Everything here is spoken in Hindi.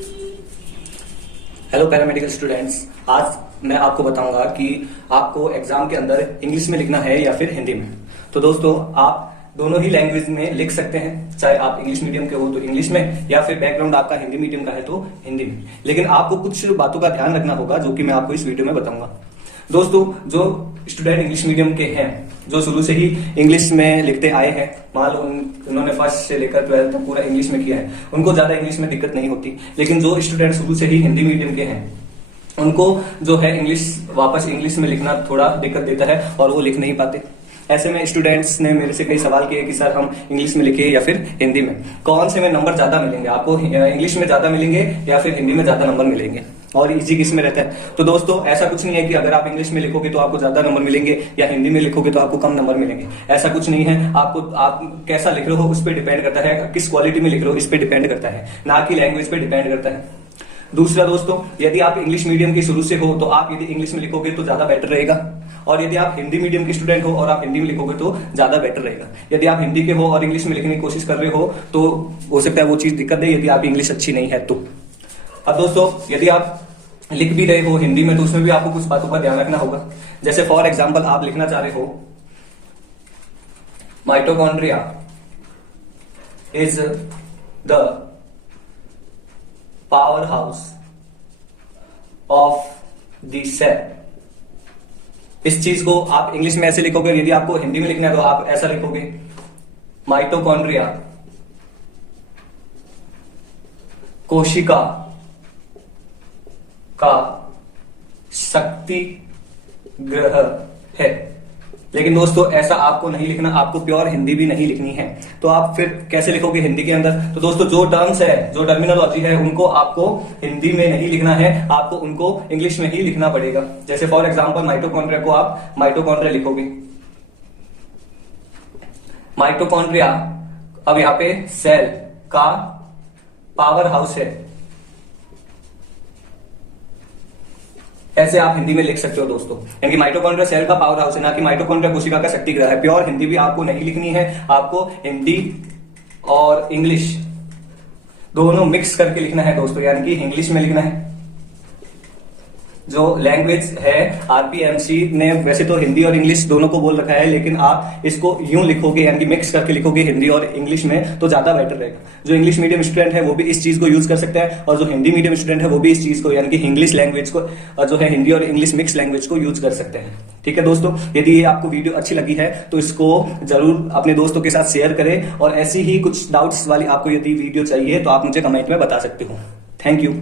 हेलो पैरामेडिकल स्टूडेंट्स, आज मैं आपको बताऊंगा कि आपको एग्जाम के अंदर इंग्लिश में लिखना है या फिर हिंदी में। तो दोस्तों, आप दोनों ही लैंग्वेज में लिख सकते हैं, चाहे आप इंग्लिश मीडियम के हो तो इंग्लिश में, या फिर बैकग्राउंड आपका हिंदी मीडियम का है तो हिंदी में। लेकिन आपको कुछ बातों का ध्यान रखना होगा जो कि मैं आपको इस वीडियो में बताऊंगा। दोस्तों, जो स्टूडेंट इंग्लिश मीडियम के हैं, जो शुरू से ही इंग्लिश में लिखते आए हैं, मान लो उन्होंने फर्स्ट से लेकर 12th तक पूरा इंग्लिश में किया है, उनको ज्यादा इंग्लिश में दिक्कत नहीं होती। लेकिन जो स्टूडेंट शुरू से ही हिंदी मीडियम के हैं, उनको जो है इंग्लिश वापस इंग्लिश में लिखना थोड़ा दिक्कत देता है और वो लिख नहीं पाते। ऐसे में स्टूडेंट्स ने मेरे से कई सवाल किए कि सर हम इंग्लिश में लिखे या फिर हिंदी में, कौन से में नंबर ज्यादा मिलेंगे आपको, इंग्लिश में ज्यादा मिलेंगे या फिर हिंदी में ज्यादा नंबर मिलेंगे, और इजी किस में रहता है। तो दोस्तों, ऐसा कुछ नहीं है कि अगर आप इंग्लिश में लिखोगे तो आपको ज्यादा नंबर मिलेंगे या हिंदी में लिखोगे तो आपको कम नंबर मिलेंगे। ऐसा कुछ नहीं है। आप कैसा लिख रहे हो उस पर डिपेंड करता है, किस क्वालिटी में लिख रहे हो इस पर डिपेंड करता है, ना कि लैंग्वेज पे डिपेंड करता है। दूसरा दोस्तों, यदि आप इंग्लिश मीडियम के शुरू से हो तो आप यदि इंग्लिश में लिखोगे तो ज्यादा बेटर रहेगा, और यदि आप हिंदी मीडियम के स्टूडेंट हो और आप हिंदी में लिखोगे तो ज्यादा बेटर रहेगा। यदि आप हिंदी के हो और इंग्लिश में लिखने की कोशिश कर रहे हो तो हो सकता है वो चीज दिक्कत दे, यदि आप इंग्लिश अच्छी नहीं है तो। अब दोस्तों, यदि आप लिख भी रहे हो हिंदी में तो उसमें भी आपको कुछ बातों का ध्यान रखना होगा। जैसे फॉर एग्जाम्पल आप लिखना चाह रहे हो, mitochondria is the powerhouse of the cell. इस चीज को आप इंग्लिश में ऐसे लिखोगे, यदि आपको हिंदी में लिखना है तो आप ऐसा लिखोगे, माइटोकॉन्ड्रिया कोशिका का शक्ति ग्रह है। लेकिन दोस्तों, ऐसा आपको नहीं लिखना, आपको प्योर हिंदी भी नहीं लिखनी है। तो आप फिर कैसे लिखोगे हिंदी के अंदर? तो दोस्तों, जो टर्म्स है, जो टर्मिनोलॉजी है, उनको आपको हिंदी में नहीं लिखना है, आपको उनको इंग्लिश में ही लिखना पड़ेगा। जैसे फॉर एग्जांपल माइटोकॉन्ड्रिया को आप माइटोकॉन्ड्रिया लिखोगे, माइटोकॉन्ड्रिया अब यहां पे सेल का पावर हाउस है, ऐसे आप हिंदी में लिख सकते हो दोस्तों। यानी कि माइटोकॉन्ड्रिया सेल का पावर हाउस है, ना कि माइटोकॉन्ड्रिया कोशिका का शक्ति ग्रह है। प्योर हिंदी भी आपको नहीं लिखनी है, आपको हिंदी और इंग्लिश दोनों मिक्स करके लिखना है दोस्तों, यानी कि इंग्लिश में लिखना है। जो लैंग्वेज है, आरपीएमसी ने वैसे तो हिंदी और इंग्लिश दोनों को बोल रखा है, लेकिन आप इसको यूं लिखोगे, यानी कि मिक्स करके लिखोगे हिंदी और इंग्लिश में, तो ज्यादा बेटर रहेगा। जो इंग्लिश मीडियम स्टूडेंट है वो भी इस चीज को यूज कर सकता है, और जो हिंदी मीडियम स्टूडेंट है वो भी इस चीज को, यानी कि इंग्लिश लैंग्वेज को, जो है हिंदी और इंग्लिश मिक्स लैंग्वेज को यूज कर सकते हैं। ठीक है दोस्तों, यदि ये आपको वीडियो अच्छी लगी है तो इसको जरूर अपने दोस्तों के साथ शेयर करें, और ऐसी ही कुछ डाउट्स वाली आपको यदि वीडियो चाहिए तो आप मुझे कमेंट में बता सकते हो। Thank you.